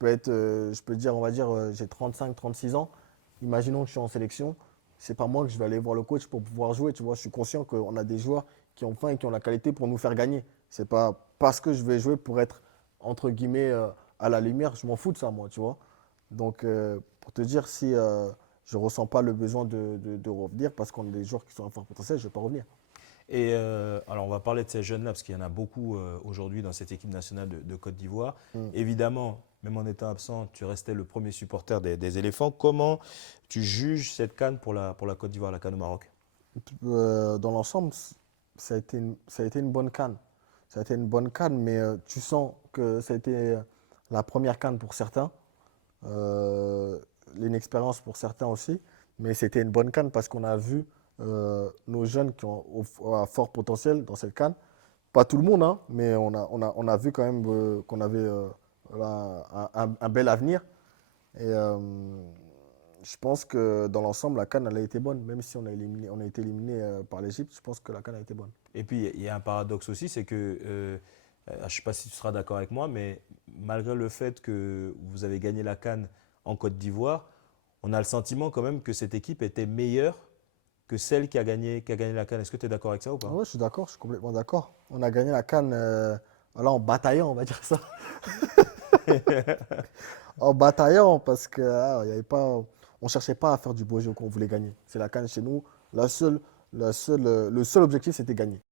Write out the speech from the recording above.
je peux dire, on va dire, j'ai 35, 36 ans. Imaginons que je suis en sélection. C'est pas moi que je vais aller voir le coach pour pouvoir jouer. Tu vois, je suis conscient qu'on a des joueurs qui ont faim et qui ont la qualité pour nous faire gagner. C'est pas parce que je vais jouer pour être, entre guillemets, à la lumière. Je m'en fous de ça, moi, tu vois. Donc, pour te dire, si je ne ressens pas le besoin de revenir parce qu'on a des joueurs qui sont à fort potentiel, je ne vais pas revenir. Et alors, on va parler de ces jeunes-là, parce qu'il y en a beaucoup aujourd'hui dans cette équipe nationale de Côte d'Ivoire. Mm. Évidemment, même en étant absent, tu restais le premier supporter des éléphants. Comment tu juges cette CAN pour la Côte d'Ivoire, la CAN au Maroc? Dans l'ensemble, ça a été une bonne canne. Ça a été une bonne canne, mais tu sens que ça a été la première canne pour certains, euh, l'inexpérience pour certains aussi, mais c'était une bonne canne parce qu'on a vu nos jeunes qui ont un fort potentiel dans cette canne. Pas tout le monde, hein, mais on a vu quand même qu'on avait voilà, un bel avenir. Et je pense que dans l'ensemble, la CAN, elle a été bonne. Même si on a été éliminé par l'Égypte, je pense que la CAN a été bonne. Et puis, il y a un paradoxe aussi, c'est que, je ne sais pas si tu seras d'accord avec moi, mais malgré le fait que vous avez gagné la CAN en Côte d'Ivoire, on a le sentiment quand même que cette équipe était meilleure que celle qui a gagné la CAN. Est-ce que tu es d'accord avec ça ou Ah pas? ouais, je suis d'accord, je suis complètement d'accord. On a gagné la CAN voilà, en bataillant, on va dire ça. En bataillant parce que il y avait pas, on cherchait pas à faire du beau jeu qu'on voulait gagner. C'est la CAN chez nous. Le seul objectif, c'était gagner.